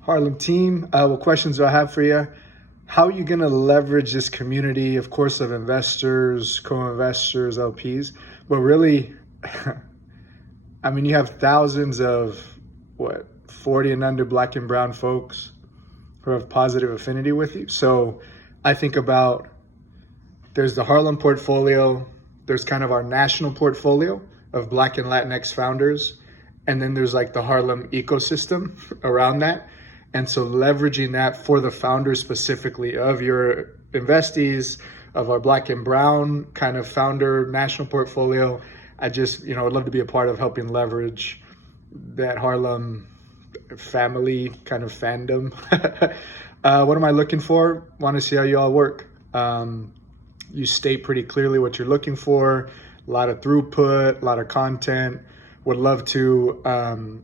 Harlem team, what questions do I have for you? How are you going to leverage this community, of course, of investors, co-investors, LPs, but really, I mean, you have thousands of 40 and under Black and brown folks who have positive affinity with you. So I think about, there's the Harlem portfolio, there's kind of our national portfolio of Black and Latinx founders, and then there's like the Harlem ecosystem around that. And so leveraging that for the founders specifically of your investees, of our Black and brown kind of founder national portfolio, I just, I'd love to be a part of helping leverage that Harlem family kind of fandom. What am I looking for? Want to see how you all work. You state pretty clearly what you're looking for, a lot of throughput, a lot of content. Would love to,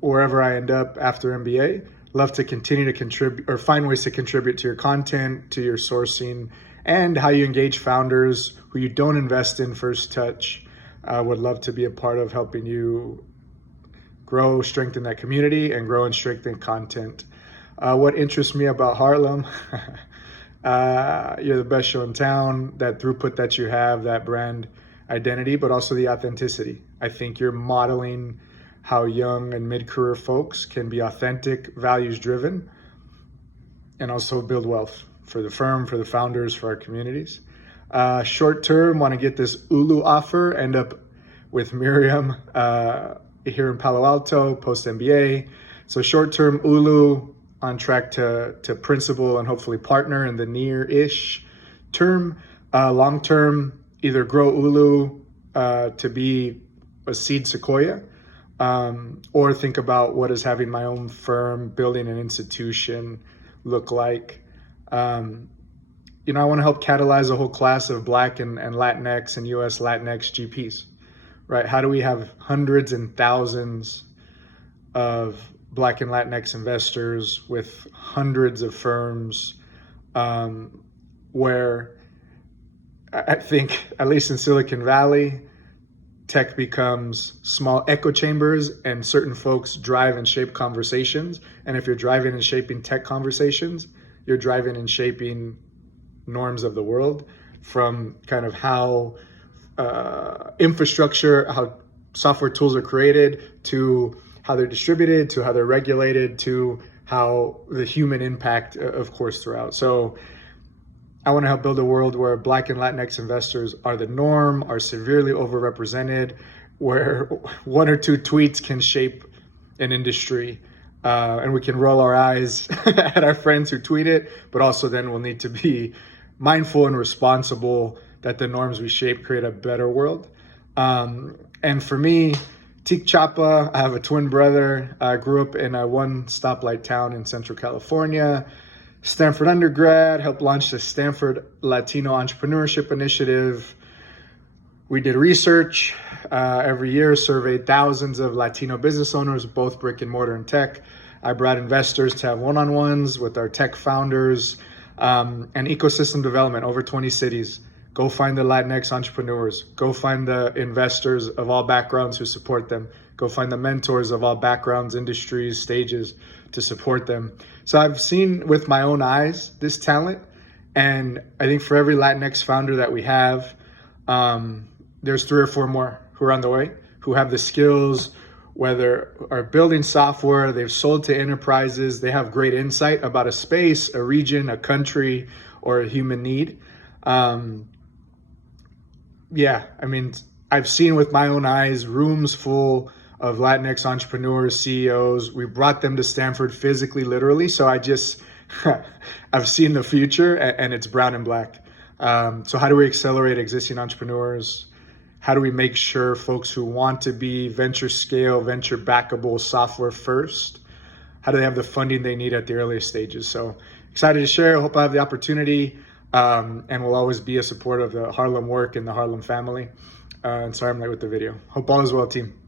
wherever I end up after MBA, love to continue to contribute or find ways to contribute to your content, to your sourcing, and how you engage founders who you don't invest in first touch. Would love to be a part of helping you grow, strengthen that community, and grow and strengthen content. What interests me about Harlem, you're the best show in town, that throughput that you have, that brand identity, but also the authenticity. I think you're modeling how young and mid-career folks can be authentic, values-driven, and also build wealth for the firm, for the founders, for our communities. Short term, want to get this Ulu offer, end up with Miriam here in Palo Alto, post-MBA. So short term, Ulu, on track to principal and hopefully partner in the near-ish term. Long term, either grow Ulu to be a seed Sequoia, or think about what does having my own firm, building an institution look like. I want to help catalyze a whole class of Black and Latinx and US Latinx GPs, right? How do we have hundreds and thousands of Black and Latinx investors with hundreds of firms, where I think, at least in Silicon Valley, tech becomes small echo chambers and certain folks drive and shape conversations. And if you're driving and shaping tech conversations, you're driving and shaping norms of the world, from kind of how infrastructure, how software tools are created, to how they're distributed, to how they're regulated, to how the human impact, of course, throughout. So I want to help build a world where Black and Latinx investors are the norm, are severely overrepresented, where one or two tweets can shape an industry, and we can roll our eyes at our friends who tweet it, but also then we'll need to be mindful and responsible that the norms we shape create a better world. And for me, Tiq Chapa, I have a twin brother. I grew up in a one stoplight town in Central California. Stanford undergrad, helped launch the Stanford Latino Entrepreneurship Initiative. We did research every year, surveyed thousands of Latino business owners, both brick and mortar and tech. I brought investors to have one-on-ones with our tech founders, and ecosystem development, over 20 cities. Go find the Latinx entrepreneurs. Go find the investors of all backgrounds who support them. Go find the mentors of all backgrounds, industries, stages to support them. So I've seen with my own eyes this talent. And I think for every Latinx founder that we have, there's 3 or 4 more who are on the way, who have the skills, whether are building software, they've sold to enterprises, they have great insight about a space, a region, a country, or a human need. I've seen with my own eyes rooms full of Latinx entrepreneurs, CEOs. We brought them to Stanford physically, literally. So I've seen the future, and it's brown and black. So how do we accelerate existing entrepreneurs? How do we make sure folks who want to be venture scale, venture backable software first, how do they have the funding they need at the earliest stages? So excited to share. I hope I have the opportunity, and will always be a supporter of the Harlem work and the Harlem family. And sorry I'm late with the video. Hope all is well, team.